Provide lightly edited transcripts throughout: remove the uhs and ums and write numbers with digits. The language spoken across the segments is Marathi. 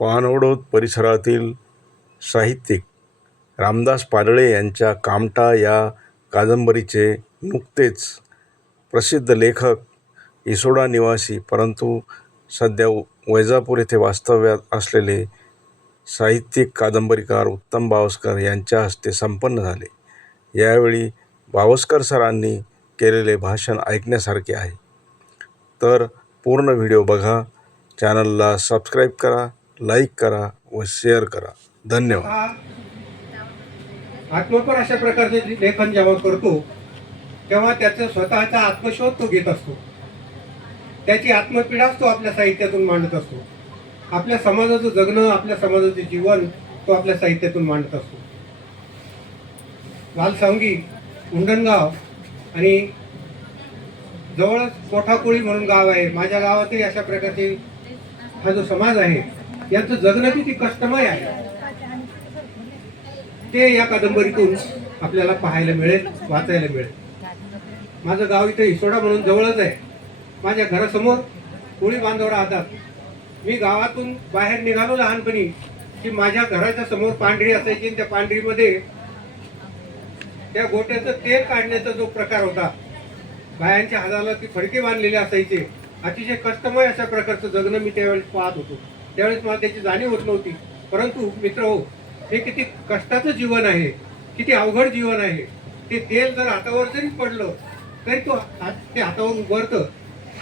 पानवडोद परिसरातील साहित्यिक रामदास पाडळे यांच्या कामटा या कादंबरीचे नुकतेच प्रसिद्ध लेखक, इसोडा निवासी परंतु सध्या वैजापूर येथे वास्तव्यात असलेले साहित्यिक कादंबरीकार उत्तम बावस्कर यांच्या हस्ते संपन्न झाले. यावेळी बावस्कर सरांनी केलेले भाषण ऐकण्यासारखे आहे. तर पूर्ण व्हिडिओ बघा. चॅनलला सबस्क्राईब करा, लाईक करा व शेअर करा. धन्यवाद. आत्मपर अशा प्रकारचे लेखन जेव्हा करतो तेव्हा त्याचा स्वतःचा आत्मशोध तो घेत असतो. त्याची आत्मपीडाच तो आपल्या साहित्यातून मांडत असतो. आपल्या समाजाचं जगणं, आपल्या समाजाचे जीवन तो आपल्या साहित्यातून मांडत असतो. लालसावंगी, उंडणगाव आणि जवळच कोठाकोळी म्हणून गाव आहे. माझ्या गावातही अशा प्रकारचे हा जो समाज आहे यांचं जगणं किती कष्टमय आहे ते या कादंबरीतून आपल्याला पाहायला मिळेल, वाचायला मिळेल. माझं गाव इथे इसोडा म्हणून जवळच आहे. माझ्या घरासमोर कोळी बांधव राहतात. मी गावातून बाहेर निघालो लहानपणी की माझ्या घराच्या समोर पांढरी असायची आणि त्या पांढरीमध्ये त्या गोट्याचं तेल काढण्याचा जो प्रकार होता, बायांच्या हाताला ती फडके बांधलेले असायचे. अतिशय कष्टमय अशा प्रकारचं जगणं मी त्यावेळेस पाहत होतो. त्यावेळेस मला त्याची जाणीव होत नव्हती. परंतु मित्र हो, हे किती कष्टाचं जीवन आहे, किती अवघड जीवन आहे. ते तेल जर हातावर जरी पडलं तरी ते हातावर उभारतं.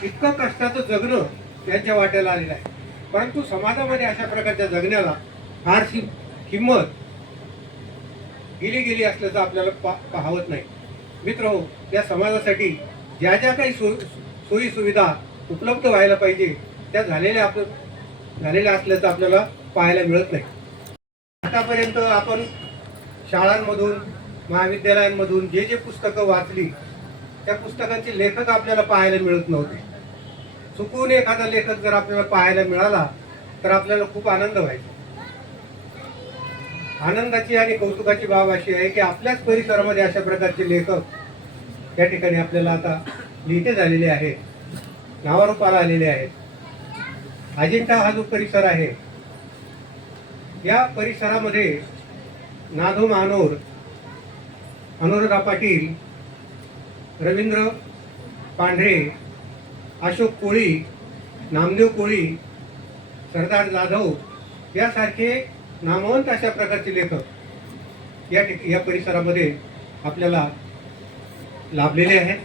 इतकं कष्टाचं जगणं त्यांच्या वाट्याला आलेलं आहे. परंतु समाजामध्ये अशा प्रकारच्या जगण्याला फारशी किंमत गेली असल्याचं आपल्याला पाहवत नाही. मित्र हो, या समाजासाठी ज्या ज्या काही सोयी सुविधा उपलब्ध व्हायला पाहिजे त्या झालेल्या असल्याचं आपल्याला पाहायला मिळत नाही. आतापर्यंत आपण शाळांमधून, महाविद्यालयांमधून जे जे पुस्तकं वाचली त्या पुस्तकांचे लेखक आपल्याला पाहायला मिळत नव्हते. चुकून एखादा लेखक जर आपल्याला पाहायला मिळाला तर आपल्याला खूप आनंद व्हायचा. आनंदाची आणि कौतुकाची बाब अशी आहे की आपल्याच परिसरामध्ये अशा प्रकारचे लेखक या ठिकाणी आपल्याला आता लिहिते झालेले आहेत, नावारूपाला आलेले आहेत. अजिंठा हा जो परिसर आहे या परिसरामध्ये नाधो मानोर, अनुराधा पाटील, रवींद्र पांढरे, अशोक कोळी, नामदेव कोळी, सरदार जाधव यासारखे नामवंत अशा प्रकारचे लेखक या परिसरामध्ये आपल्याला लाभलेले आहेत.